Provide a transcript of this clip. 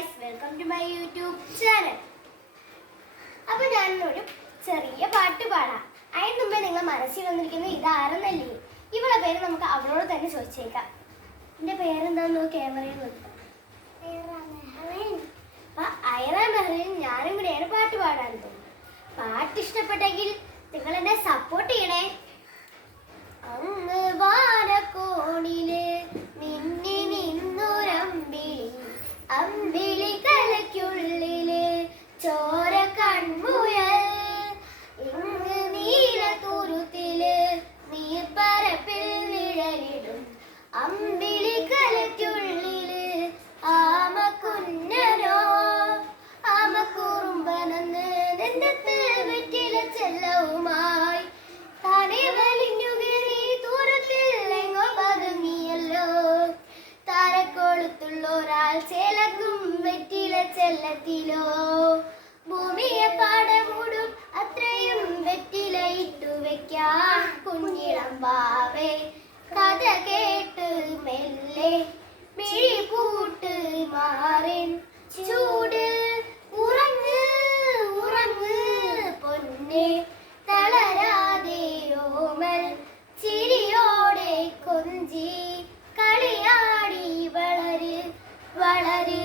Guys, welcome to my YouTube channel. അപ്പോൾ ഞാനൊരു ചെറിയ പാട്ട് പാടാം. അതിന് മുമ്പേ നിങ്ങൾ മനസ്സിൽ വന്നിരിക്കുന്നത് ഇതാരെന്നല്ലേ? ഇവളുടെ പേര് നമുക്ക് അവളോട് തന്നെ ചോദിച്ചേക്കാം. എൻ്റെ പേരെന്താണെന്ന് ക്യാമറയിൽ നോക്കാം. ഐറ മെഹറിൻ ഞാനും കൂടെയാണ് പാട്ട് പാടാൻ തോന്നുന്നത്. പാട്ട് ഇഷ്ടപ്പെട്ടെങ്കിൽ നിങ്ങൾ എന്നെ സപ്പോർട്ട് ചെയ്യണേ. അങ്ങ് വാനക്കോണില് മിന്നി നിന്നൊരമ്പിളി, അമ്പിളി കലയ്ക്കുള്ളില് ചോര കൺമുയൽ, ഇങ്ങ് നീലത്തുരുത്തില് നീർപ്പരപ്പിൽ നിഴലിടും അമ്പിളി കലയ്ക്കുള്ളില് ആമക്കുഞ്ഞനോ ആമക്കുറുമ്പനെന്ന് നെഞ്ചത്ത് വെറ്റില ചെല്ലവുമായി താനെ വലിഞ്ഞുകേറി ദൂരത്തിൽ എങ്ങോ പതുങ്ങിയല്ലോ. താരക്കോളത്തുള്ളൊരാൾ ചേലക്കും വെറ്റില ചെല്ലത്തിലോ. ഭൂമിയെ പാടമൂടും അത്രയും വെറ്റില ഇട്ടു വെക്കാം കുഞ്ഞിളം വാവേ. കഥ കേട്ട് മെല്ലെ മിഴി പൂട്ട് മാറിൻ ചൂട് ഉറങ്ങ് ഉറങ്ങ് പൊന്നെ, തളരാതെ ഓമൽ ചിരിയോടെ കൊഞ്ചി കളിയാടി വളര് വളര്.